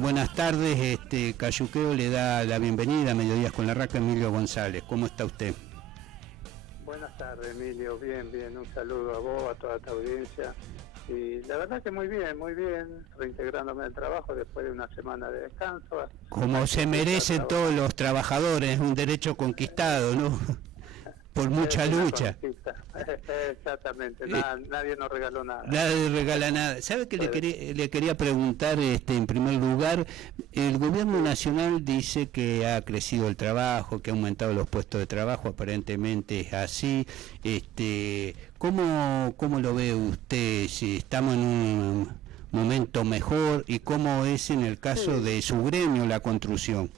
Buenas tardes, Cayuqueo le da la bienvenida a Mediodías con la Raca, Emilio González. ¿Cómo está usted? Buenas tardes, Emilio. Bien. Un saludo a vos, a toda tu audiencia. Y la verdad que muy bien, reintegrándome al trabajo después de una semana de descanso. Como se merecen todos los trabajadores, es un derecho conquistado, ¿no? Por mucha lucha. Exactamente, nadie nos regaló nada. Nadie regala nada. ¿Sabe que le quería preguntar, en primer lugar, el gobierno nacional dice que ha crecido el trabajo, que ha aumentado los puestos de trabajo, aparentemente es así. ¿Cómo lo ve usted? Si estamos en un momento mejor, y cómo es en el caso de su gremio, la construcción.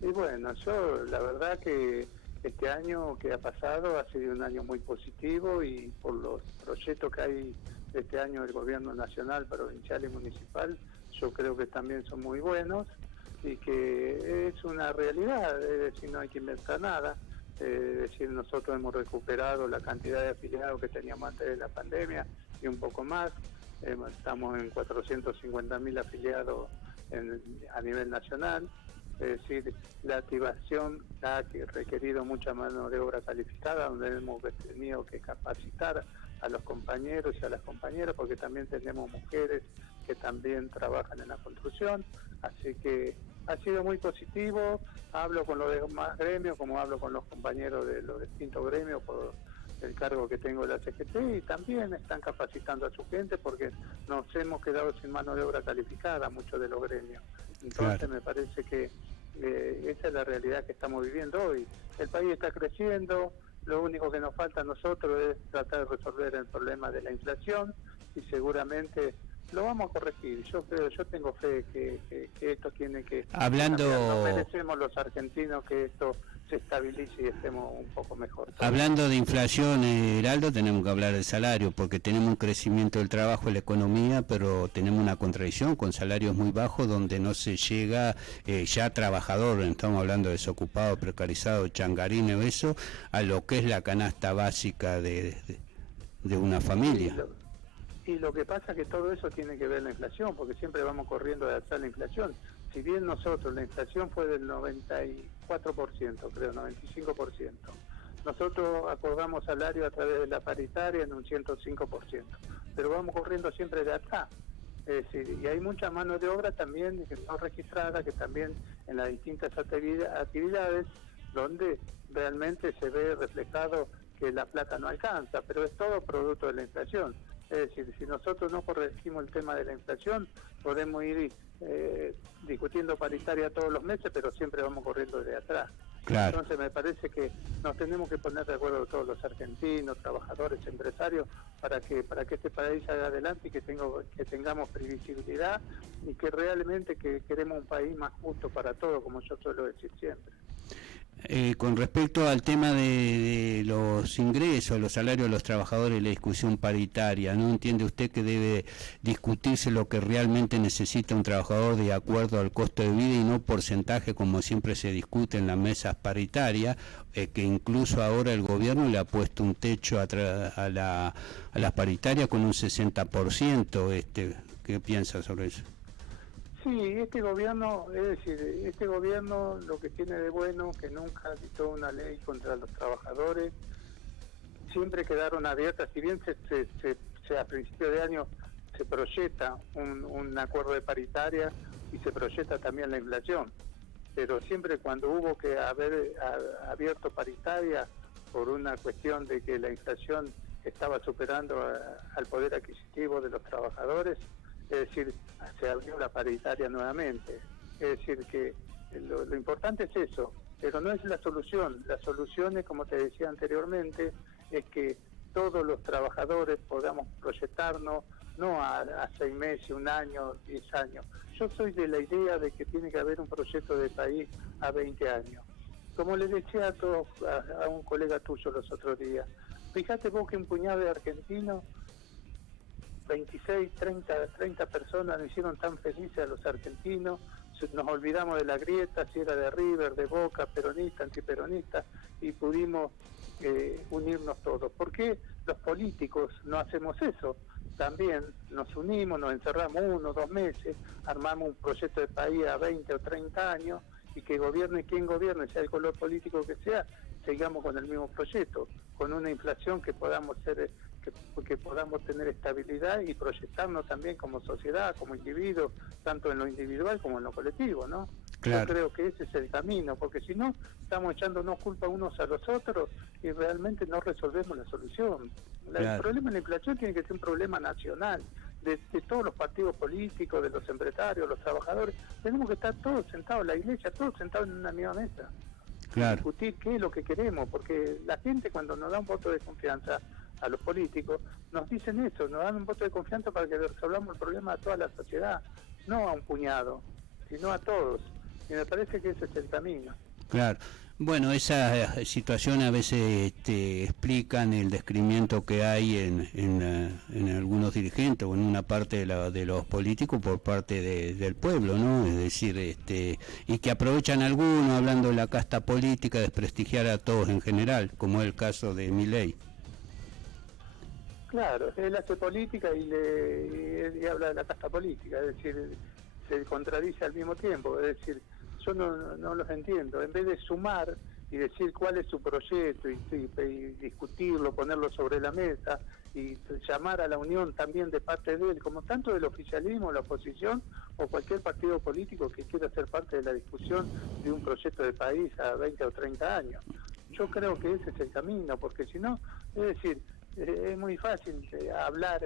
Y bueno, yo la verdad que este año que ha pasado ha sido un año muy positivo, y por los proyectos que hay este año del gobierno nacional, provincial y municipal, yo creo que también son muy buenos, y que es una realidad, es decir, no hay que inventar nada. Es decir, nosotros hemos recuperado la cantidad de afiliados que teníamos antes de la pandemia y un poco más. Estamos en 450.000 afiliados a nivel nacional. Es decir, la activación ha requerido mucha mano de obra calificada, donde hemos tenido que capacitar a los compañeros y a las compañeras, porque también tenemos mujeres que también trabajan en la construcción. Así que ha sido muy positivo. Hablo con los demás gremios, como hablo con los compañeros de los distintos gremios por el cargo que tengo de la CGT, y también están capacitando a su gente, porque nos hemos quedado sin mano de obra calificada muchos de los gremios. Entonces claro, me parece que esa es la realidad que estamos viviendo hoy. El país está creciendo, lo único que nos falta a nosotros es tratar de resolver el problema de la inflación, y seguramente lo vamos a corregir. Yo tengo fe que esto tiene que hablando cambiar. No merecemos los argentinos que esto se estabilice y estemos un poco mejor. Hablando de inflación, Heraldo, tenemos que hablar del salario, porque tenemos un crecimiento del trabajo en la economía, pero tenemos una contradicción con salarios muy bajos, donde no se llega ya trabajador, estamos hablando de desocupado, precarizado, changarino, eso, a lo que es la canasta básica de una familia. Y lo que pasa es que todo eso tiene que ver la inflación, porque siempre vamos corriendo de hacer la inflación. Si bien nosotros, la inflación fue del 94%, creo, 95%. Nosotros acordamos salario a través de la paritaria en un 105%, pero vamos corriendo siempre de atrás. Es decir, y hay mucha mano de obra también no registrada, que también en las distintas actividades, donde realmente se ve reflejado que la plata no alcanza, pero es todo producto de la inflación. Es decir, si nosotros no corregimos el tema de la inflación, podemos ir discutiendo paritaria todos los meses, pero siempre vamos corriendo de atrás. Claro. Entonces me parece que nos tenemos que poner de acuerdo todos los argentinos, trabajadores, empresarios, para que este país salga adelante, y que tengamos previsibilidad, y que realmente que queremos un país más justo para todos, como yo suelo decir siempre. Con respecto al tema de los ingresos, los salarios de los trabajadores, la discusión paritaria, ¿no entiende usted que debe discutirse lo que realmente necesita un trabajador de acuerdo al costo de vida, y no porcentaje como siempre se discute en las mesas paritarias, que incluso ahora el gobierno le ha puesto un techo a las paritarias con un 60%? ¿Qué piensa sobre eso? Sí, este gobierno lo que tiene de bueno, que nunca dictó una ley contra los trabajadores, siempre quedaron abiertas. Si bien a principio de año se proyecta un acuerdo de paritaria, y se proyecta también la inflación, pero siempre cuando hubo que haber abierto paritaria por una cuestión de que la inflación estaba superando al poder adquisitivo de los trabajadores, es decir, se abrió la paritaria nuevamente. Es decir, que lo importante es eso, pero no es la solución. La solución es, como te decía anteriormente, es que todos los trabajadores podamos proyectarnos, no a 6 meses, 1 año, 10 años. Yo soy de la idea de que tiene que haber un proyecto de país a 20 años. Como le decía a un colega tuyo los otros días, fíjate vos que un puñado de argentinos, 26, 30 personas nos hicieron tan felices a los argentinos. Nos olvidamos de la grieta, si era de River, de Boca, peronista, antiperonista, y pudimos unirnos todos. ¿Por qué los políticos no hacemos eso? también nos unimos, nos encerramos 1 o 2 meses, armamos un proyecto de país a 20 o 30 años y que gobierne quien gobierne, sea el color político que sea, sigamos con el mismo proyecto, con una inflación que podamos ser, que podamos tener estabilidad y proyectarnos también como sociedad, como individuos, tanto en lo individual como en lo colectivo, ¿no? Claro. Yo creo que ese es el camino, porque si no, estamos echándonos culpa unos a los otros y realmente no resolvemos la solución. Claro. El problema de la inflación tiene que ser un problema nacional, de todos los partidos políticos, de los empresarios, los trabajadores. Tenemos que estar todos sentados, la iglesia, todos sentados en una misma mesa. Claro. Discutir qué es lo que queremos, porque la gente cuando nos da un voto de confianza a los políticos, nos dicen eso, nos dan un voto de confianza para que resolvamos el problema a toda la sociedad, no a un puñado, sino a todos. Y me parece que ese es el camino. Claro. Bueno, esa situación a veces explican el descreimiento que hay en algunos dirigentes o en una parte de los políticos por parte del pueblo, ¿no? Es decir, y que aprovechan algunos, hablando de la casta política, desprestigiar a todos en general, como es el caso de Milei. Claro, él hace política y habla de la casta política, es decir, se contradice al mismo tiempo, es decir, yo no los entiendo. En vez de sumar y decir cuál es su proyecto y discutirlo, ponerlo sobre la mesa y llamar a la unión también de parte de él, como tanto del oficialismo, la oposición o cualquier partido político que quiera ser parte de la discusión de un proyecto de país a 20 o 30 años. Yo creo que ese es el camino, porque si no, es decir, es muy fácil hablar,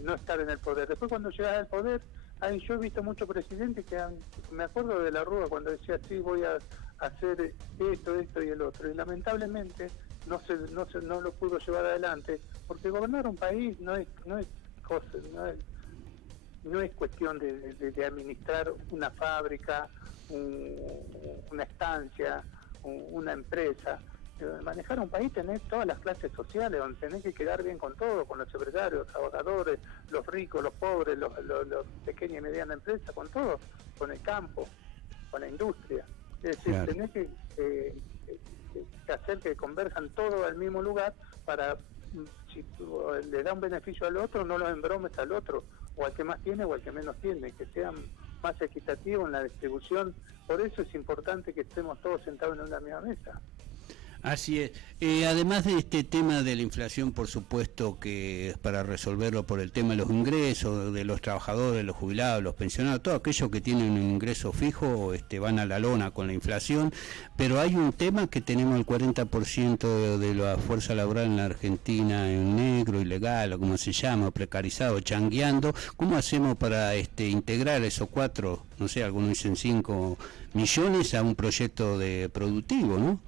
no estar en el poder. Después cuando llegas al poder, yo he visto muchos presidentes me acuerdo de la Rúa cuando decía, sí, voy a hacer esto y el otro, y lamentablemente no lo pudo llevar adelante, porque gobernar un país no es cuestión de administrar una fábrica, una estancia, una empresa. Manejar un país, tener todas las clases sociales, donde tenés que quedar bien con todo, con los empresarios, los trabajadores, los ricos, los pobres, los pequeñas y medianas empresas, con todo, con el campo, con la industria. Es decir, claro, tenés que hacer que converjan todos al mismo lugar para, si le da un beneficio al otro, no lo embromes al otro, o al que más tiene o al que menos tiene, que sean más equitativos en la distribución. Por eso es importante que estemos todos sentados en una misma mesa. Así es. Además de este tema de la inflación, por supuesto que es para resolverlo por el tema de los ingresos de los trabajadores, los jubilados, los pensionados, todos aquellos que tienen un ingreso fijo van a la lona con la inflación, pero hay un tema que tenemos el 40% de la fuerza laboral en la Argentina en negro, ilegal, o como se llama, precarizado, changueando. ¿Cómo hacemos para integrar esos 4, no sé, algunos dicen 5 millones a un proyecto productivo, ¿no?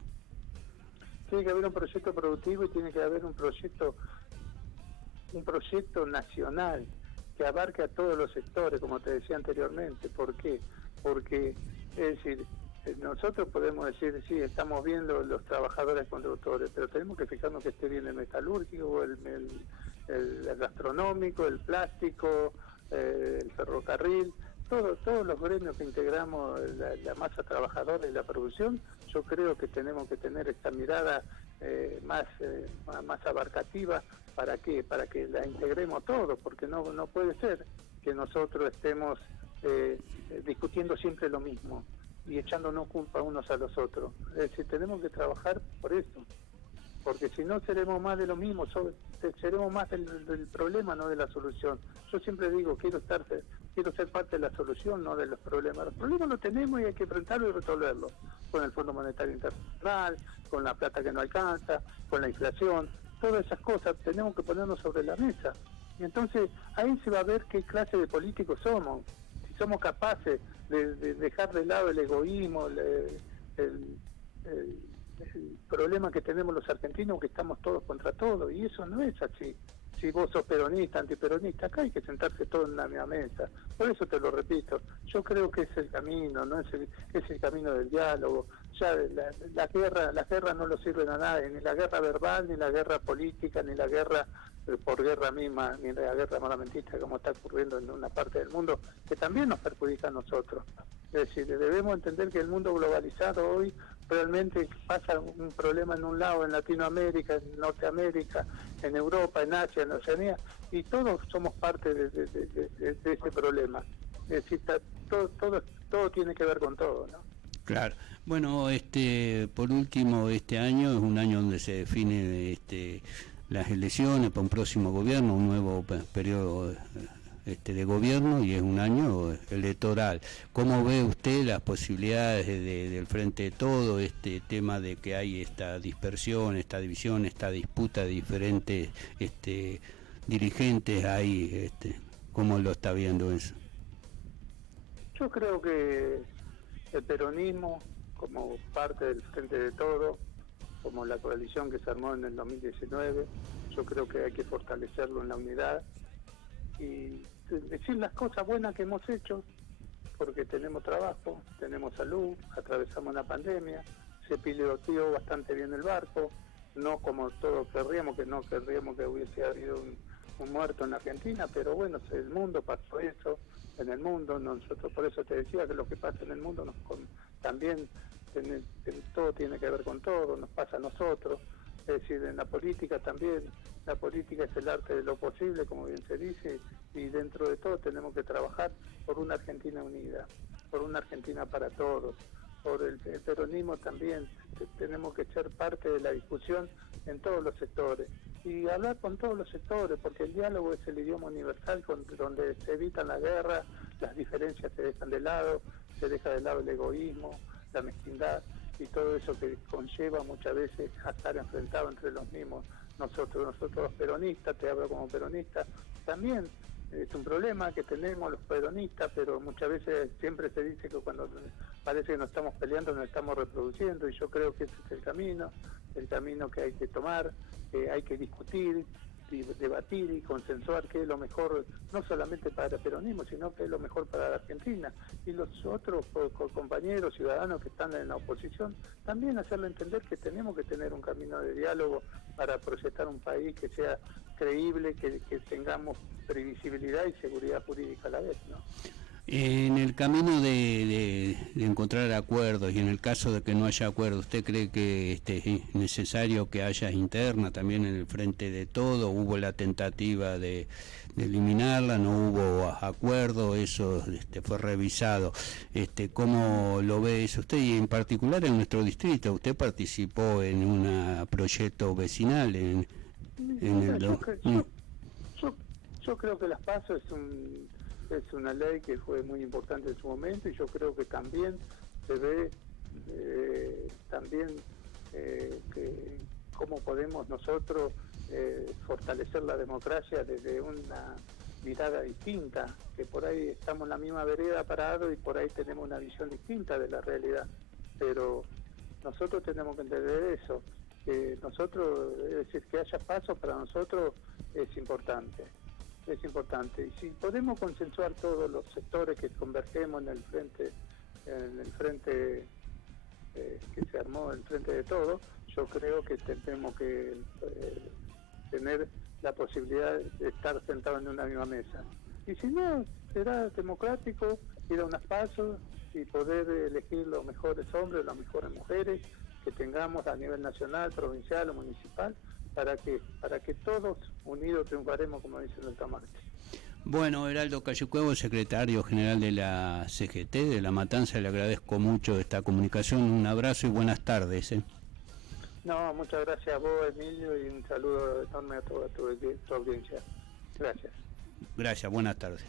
Tiene que haber un proyecto productivo y tiene que haber un proyecto nacional que abarque a todos los sectores, como te decía anteriormente. ¿Por qué? Porque, es decir, nosotros podemos decir, sí, estamos bien los trabajadores constructores, pero tenemos que fijarnos que esté bien el metalúrgico, el gastronómico, el plástico, el ferrocarril. Todos los gremios que integramos la masa trabajadora y la producción, yo creo que tenemos que tener esta mirada más abarcativa. ¿Para qué? Para que la integremos todos, porque no puede ser que nosotros estemos discutiendo siempre lo mismo y echándonos culpa unos a los otros. Es decir, tenemos que trabajar por eso, porque si no seremos más de lo mismo, seremos más del problema, no de la solución. Yo siempre digo, quiero ser parte de la solución, no de los problemas. Los problemas los tenemos y hay que enfrentarlos y resolverlos, con el Fondo Monetario Internacional, con la plata que no alcanza, con la inflación, todas esas cosas tenemos que ponernos sobre la mesa. Y entonces ahí se va a ver qué clase de políticos somos, si somos capaces de dejar de lado el egoísmo, el problema que tenemos los argentinos, que estamos todos contra todos, y eso no es así. Si vos sos peronista, antiperonista, acá hay que sentarse todos en la misma mesa. Por eso te lo repito, yo creo que es el camino, no es el camino del diálogo. Ya la guerra no lo sirven a nadie, ni la guerra verbal, ni la guerra política, ni la guerra por guerra misma, ni la guerra armamentista como está ocurriendo en una parte del mundo, que también nos perjudica a nosotros. Es decir, debemos entender que el mundo globalizado hoy realmente pasa un problema en un lado, en Latinoamérica, en Norteamérica, en Europa, en Asia, en Oceanía, y todos somos parte de ese problema. Es decir, todo tiene que ver con todo, ¿no? Claro. Bueno, por último, este año es un año donde se define las elecciones para un próximo gobierno, un nuevo periodo de gobierno, y es un año electoral. ¿Cómo ve usted las posibilidades del Frente de Todo, este tema de que hay esta dispersión, esta división, esta disputa de diferentes dirigentes ahí? ¿Cómo lo está viendo eso? Yo creo que el peronismo, como parte del Frente de Todo, como la coalición que se armó en el 2019, yo creo que hay que fortalecerlo en la unidad y decir las cosas buenas que hemos hecho, porque tenemos trabajo, tenemos salud, atravesamos una pandemia, se piloteó bastante bien el barco, no como todos querríamos, que no querríamos que hubiese habido un muerto en Argentina, pero bueno, el mundo pasó eso, en el mundo, nosotros, por eso te decía que lo que pasa en el mundo también todo tiene que ver con todo, nos pasa a nosotros, es decir, en la política también, la política es el arte de lo posible, como bien se dice, y dentro de todo tenemos que trabajar por una Argentina unida, por una Argentina para todos, por el peronismo también, tenemos que ser parte de la discusión en todos los sectores, y hablar con todos los sectores, porque el diálogo es el idioma universal donde se evitan la guerra, las diferencias se dejan de lado, se deja de lado el egoísmo, la mezquindad y todo eso que conlleva muchas veces a estar enfrentado entre los mismos. Nosotros los peronistas, te hablo como peronista, también es un problema que tenemos los peronistas, pero muchas veces siempre se dice que cuando parece que nos estamos peleando nos estamos reproduciendo, y yo creo que ese es el camino que hay que tomar, hay que discutir, debatir y consensuar qué es lo mejor, no solamente para el peronismo, sino qué es lo mejor para la Argentina. Y los otros compañeros, ciudadanos que están en la oposición, también hacerle entender que tenemos que tener un camino de diálogo para proyectar un país que sea creíble, que tengamos previsibilidad y seguridad jurídica a la vez, ¿no? En el camino de encontrar acuerdos, y en el caso de que no haya acuerdos, ¿usted cree que es necesario que haya interna también en el Frente de Todo? ¿Hubo la tentativa de eliminarla? ¿No hubo acuerdo? ¿Eso fue revisado? ¿Cómo lo ve eso usted? Y en particular en nuestro distrito, usted participó en un proyecto vecinal yo creo que las PASO es una ley que fue muy importante en su momento, y yo creo que también se ve que cómo podemos nosotros fortalecer la democracia desde una mirada distinta, que por ahí estamos en la misma vereda parados y por ahí tenemos una visión distinta de la realidad, pero nosotros tenemos que entender eso, que nosotros, es decir, que haya pasos para nosotros es importante, y si podemos consensuar todos los sectores que convergemos en el frente que se armó, el Frente de Todo, yo creo que tenemos que tener la posibilidad de estar sentados en una misma mesa, y si no, será democrático ir a unas pasos y poder elegir los mejores hombres, las mejores mujeres que tengamos a nivel nacional, provincial o municipal, para que todos unidos triunfaremos, como dice Alta Marcha. Bueno, Heraldo Callecuevo, secretario general de la CGT de La Matanza, le agradezco mucho esta comunicación, un abrazo y buenas tardes. No, muchas gracias a vos, Emilio, y un saludo enorme a toda tu audiencia. Gracias. Gracias, buenas tardes.